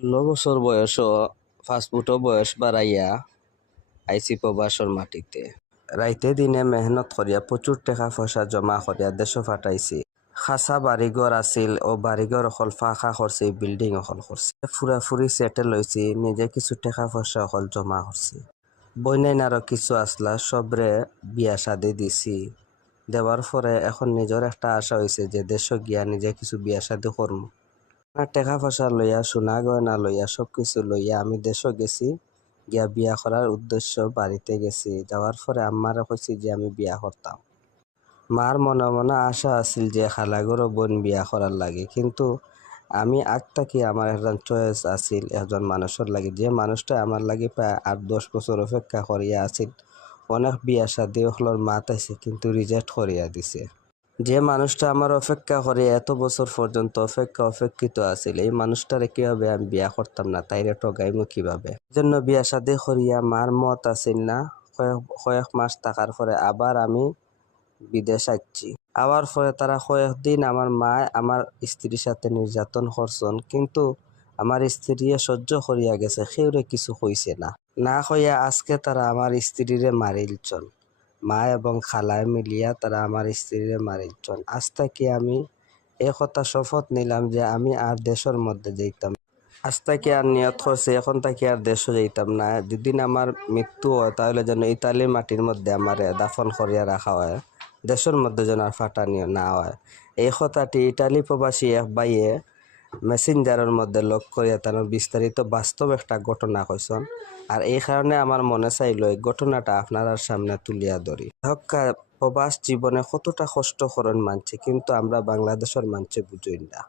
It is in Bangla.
বছর বয়সও ফাস্টফুডও বয়স বাড়াইয়া আইসি প্রবাসর মাটিতে রাইতে দিনে মেহনত করিয়া প্রচুর টাকা পয়সা জমা করিয়া দেশ ফাটাইছি। খাসা বাড়িঘর আছিল ও বাড়িঘর অকল ফাঁকা করছি, বিল্ডিং অকল করছি, ফুরাফুরি সেটেল হয়েছি, নিজে কিছু টাকা পয়সা অকল জমা করছি। বইনাইন আরো কিছু আসলা সবরে বিয়া শাদি দিছি। দেওয়ার পরে এখন নিজের একটা আশা হয়েছে যে দেশ গিয়া নিজে কিছু বিয়া শাদি করবো। টাকা পয়সা লইয়া সোনা গয়না লইয়া সবকিছু লইয়া আমি দেশ গেছি। গিয়া বিয়া করার উদ্দেশ্য বাড়িতে গেছি। যাওয়ার পরে আম্মারে কইছি যে আমি বিয়া করতাম। মার মনে মনে আশা আছিল যে খালাগরও বোন বিয়া করার লাগে, কিন্তু আমি আগ থাকি আমার একজন চয়েস আছিল একজন মানুষের লাগে, যে মানুষটা আমার লাগে প্রায় 8-10 বছর অপেক্ষা করিয়া আছিল। অনেক বিয়া শাদি হলর মাত আছে কিন্তু রিজেক্ট করিয়া দিছে। যে মানুষটা আমার অপেক্ষা করে এত বছর পর্যন্ত অপেক্ষিত আছিল, এই মানুষটারে কিভাবে আমি বিয়া করতাম না, তাইরে ঠগাইমু কিভাবে? জন্য বিয়া শাদি করিয়া মার মত আছিল না। কয়েক মাস থাকার পরে আবার আমি বিদেশ আসছি। আবার পরে তারা কয়েকদিন আমার মা আমার স্ত্রীর সাথে নির্যাতন করছেন, কিন্তু আমার স্ত্রী সহ্য করিয়া গেছে, সেউরে কিছু কইছে না। না কইয়া আজকে তারা আমার স্ত্রীরে মারিলছন। মা এবং খালায় মিলিয়া তারা আমার স্ত্রীরে মারিলছন। আজ থেকে আমি এ কথা শপথ নিলাম যে আমি আর দেশের মধ্যে যাইতাম। আজ থেকে আর নিয়ত করছি এখন থেকে আর দেশে যাইতাম না। যেদিন আমার মৃত্যু হয় তাহলে যেন ইতালির মাটির মধ্যে আমার দাফন করিয়া রাখা হয়, দেশের মধ্যে যেন আর ফাটানি না হয়। এই কথাটি ইটালি প্রবাসী এক ভাইয়ে মেসেঞ্জারের মধ্যে লক করিয়া তার বিস্তারিত বাস্তব একটা ঘটনা কইসন। আর এই কারণে আমার মনে চাইল এই ঘটনাটা আপনার সামনে তুলিয়া ধরি। প্রবাস জীবনে কতটা কষ্ট করেন মানছে, কিন্তু আমরা বাংলাদেশের মানছে বুঝই না।